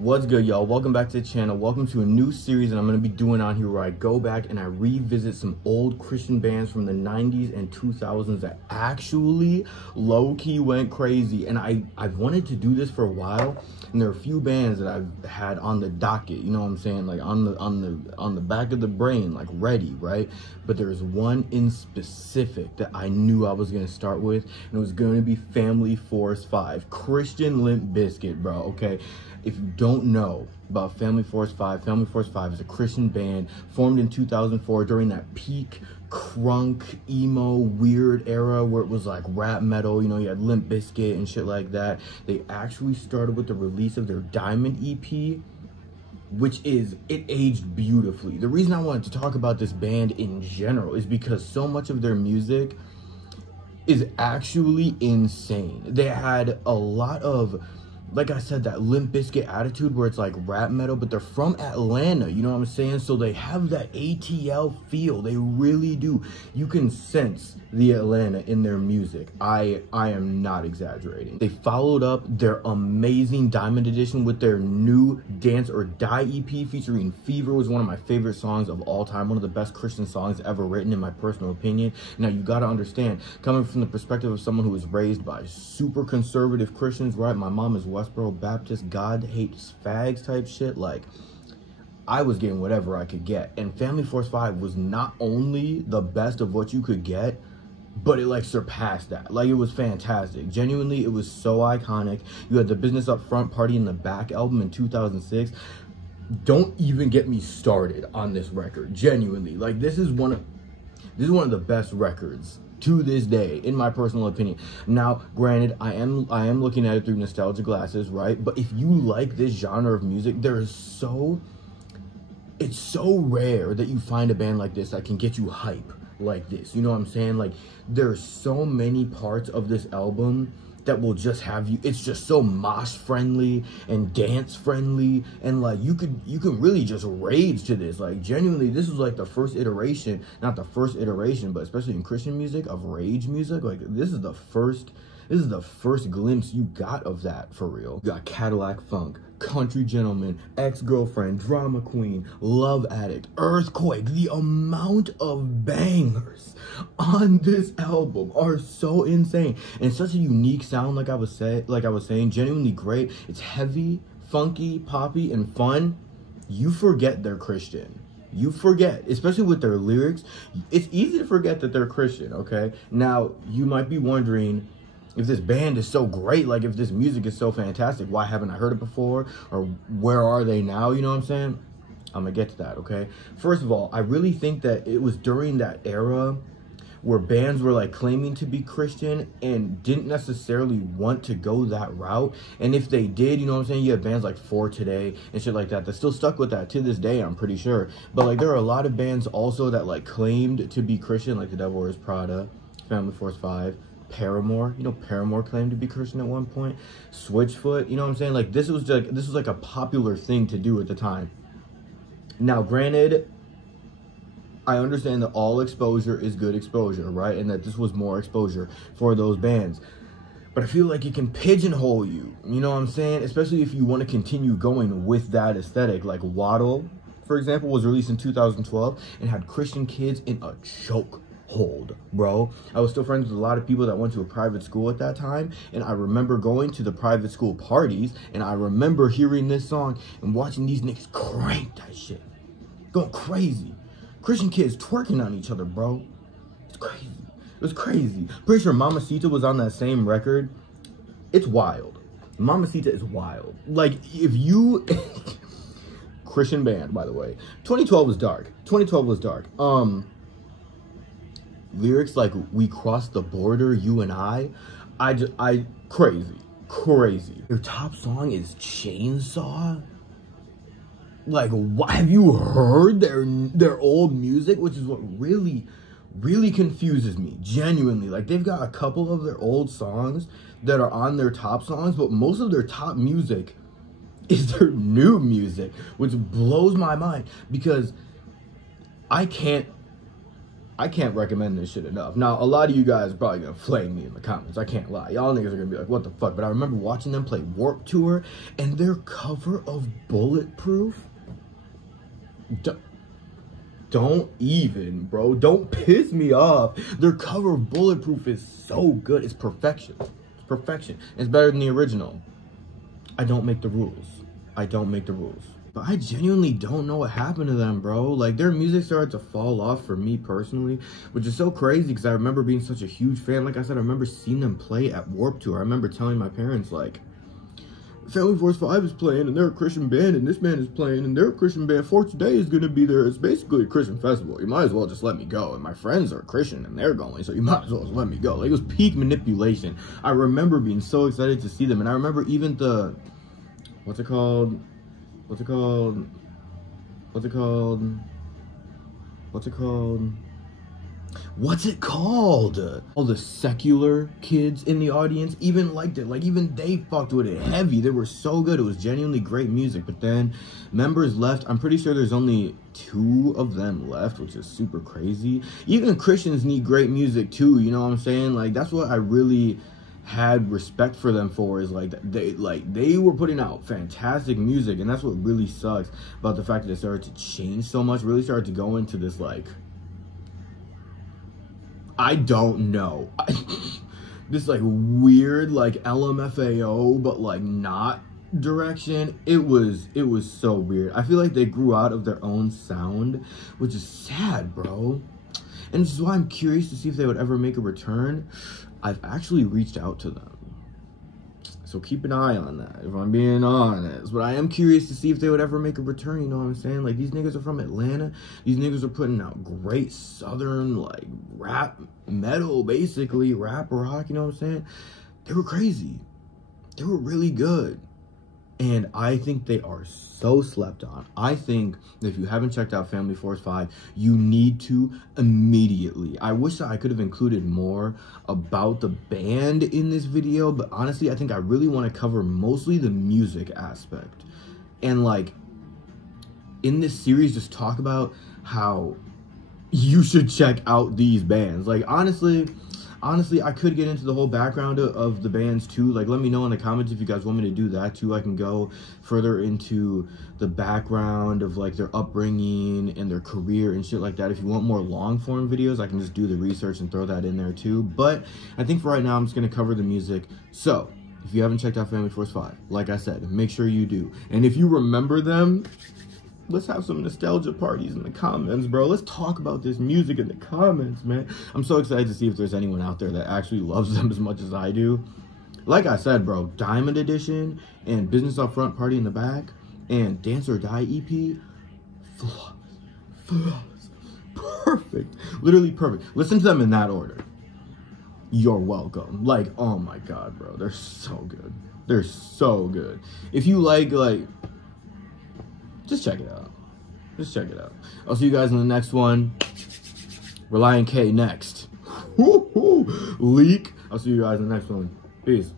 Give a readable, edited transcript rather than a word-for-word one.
What's good, y'all? Welcome back to the channel. Welcome to a new series that I'm going to be doing on here where I go back and I revisit some old Christian bands from the 90s and 2000s that actually low-key went crazy. And I've wanted to do this for a while, and there are a few bands that I've had on the docket, you know what I'm saying, like on the back of the brain, like ready, right? But there's one in specific that I knew I was going to start with, and it was going to be Family Force 5, Christian Limp Bizkit, bro, okay? If you don't know about Family Force 5 is a Christian band formed in 2004 during that peak crunk, emo, weird era where it was like rap metal, you know, you had Limp Bizkit and shit like that. They actually started with the release of their Diamond EP, it aged beautifully. The reason I wanted to talk about this band in general is because so much of their music is actually insane. They had a lot of, like I said, that Limp Bizkit attitude where it's like rap metal, but they're from Atlanta, you know what I'm saying? So they have that ATL feel. They really do. You can sense the Atlanta in their music. I am not exaggerating. They followed up their amazing Diamond Edition with their new Dance or Die EP featuring Fever. Was one of my favorite songs of all time, one of the best Christian songs ever written in my personal opinion. Now you gotta understand, coming from the perspective of someone who was raised by super conservative Christians, right? My mom is Westboro Baptist, God hates fags type shit. Like, I was getting whatever I could get, and Family Force 5 was not only the best of what you could get, but it like surpassed that. Like, it was fantastic. Genuinely, it was so iconic. You had the Business Up Front, Party in the Back album in 2006. Don't even get me started on this record. Genuinely, like, this is one of the best records to this day, in my personal opinion. Now, granted, I am looking at it through nostalgia glasses, right? But if you like this genre of music, it's so rare that you find a band like this that can get you hype like this. You know what I'm saying? Like, there's so many parts of this album that will just have you, it's just so mosh friendly and dance friendly, and like you can really just rage to this. Like, genuinely, this was like the first iteration, not the first iteration, but especially in Christian music, of rage music. Like, this is the first glimpse you got of that, for real. You got Cadillac Funk, Country Gentleman, Ex-Girlfriend, Drama Queen, Love Addict, Earthquake. The amount of bangers on this album are so insane, and such a unique sound. Like I was saying, genuinely great. It's heavy, funky, poppy, and fun. You forget they're Christian. You forget, especially with their lyrics. It's easy to forget that they're Christian, okay? Now, you might be wondering, if this band is so great, like if this music is so fantastic, why haven't I heard it before? Or where are they now? You know what I'm saying? I'm gonna get to that, okay? First of all, I really think that it was during that era where bands were like claiming to be Christian and didn't necessarily want to go that route. And if they did, you know what I'm saying, you have bands like For Today and shit like that that still stuck with that to this day, I'm pretty sure. But like, there are a lot of bands also that like claimed to be Christian, like The Devil Wears Prada, Family Force 5, Paramore. You know, Paramore claimed to be Christian at one point. Switchfoot, you know what I'm saying? Like, this was like a popular thing to do at the time. Now, granted, I understand that all exposure is good exposure, right? And that this was more exposure for those bands. But I feel like it can pigeonhole you, you know what I'm saying? Especially if you want to continue going with that aesthetic. Like Waddle, for example, was released in 2012 and had Christian kids in a choke hold, bro. I was still friends with a lot of people that went to a private school at that time, and I remember going to the private school parties, and I remember hearing this song and watching these niggas crank that shit, going crazy. Christian kids twerking on each other, bro. It's crazy. It was crazy. Pretty sure Mamacita was on that same record. It's wild. Mamacita is wild. Like, if you Christian band, by the way. 2012 was dark. 2012 was dark. Lyrics like "We crossed the border, you and I crazy. Their top song is Chainsaw. Like, what, have you heard their old music? Which is what really confuses me, genuinely. Like, they've got a couple of their old songs that are on their top songs, but most of their top music is their new music, which blows my mind, because I can't I can't recommend this shit enough. Now, a lot of you guys are probably gonna flame me in the comments. I can't lie. Y'all niggas are gonna be like, what the fuck? But I remember watching them play Warped Tour, and their cover of Bulletproof. Don't even, bro. Don't piss me off. Their cover of Bulletproof is so good. It's perfection. It's perfection. It's better than the original. I don't make the rules. I don't make the rules. But I genuinely don't know what happened to them, bro. Like, their music started to fall off for me personally, which is so crazy because I remember being such a huge fan. Like I said, I remember seeing them play at Warped Tour. I remember telling my parents, like, Family Force 5 is playing and they're a Christian band, and this band is playing and they're a Christian band. For Today is going to be there. It's basically a Christian festival. You might as well just let me go. And my friends are Christian and they're going, so you might as well just let me go. Like, it was peak manipulation. I remember being so excited to see them. And I remember even the, what's it called? All the secular kids in the audience even liked it. Like, even they fucked with it heavy. They were so good. It was genuinely great music. But then members left. I'm pretty sure there's only 2 of them left, which is super crazy. Even Christians need great music too, you know what I'm saying? Like, that's what I really had respect for them for, is like they were putting out fantastic music. And that's what really sucks about the fact that it started to change so much, really started to go into this, like, I don't know, this like weird like LMFAO but like not direction. It was so weird. I feel like they grew out of their own sound, which is sad, bro. And this is why I'm curious to see if they would ever make a return. I've actually reached out to them, so keep an eye on that, if I'm being honest. But I am curious to see if they would ever make a return, you know what I'm saying? Like, these niggas are from Atlanta. These niggas are putting out great southern, like, rap metal, basically. Rap rock, you know what I'm saying? They were crazy. They were really good. And I think they are so slept on. I think that if you haven't checked out Family Force 5, you need to immediately. I wish that I could have included more about the band in this video, but honestly, I think I really want to cover mostly the music aspect. And like, in this series, just talk about how you should check out these bands. Like, honestly, I could get into the whole background of the bands too. Like, let me know in the comments if you guys want me to do that too. I can go further into the background of like their upbringing and their career and shit like that. If you want more long form videos, I can just do the research and throw that in there too. But I think for right now, I'm just gonna cover the music. So if you haven't checked out Family Force 5, like I said, make sure you do. And if you remember them, let's have some nostalgia parties in the comments, bro. Let's talk about this music in the comments, man. I'm so excited to see if there's anyone out there that actually loves them as much as I do. Like I said, bro, Diamond Edition and Business Up Front, Party in the Back, and Dance or Die EP, flawless, perfect, literally perfect. Listen to them in that order. You're welcome. Like, oh my God, bro, they're so good. They're so good. If you like, just check it out. Just check it out. I'll see you guys in the next one. Reliant K next. Leak. I'll see you guys in the next one. Peace.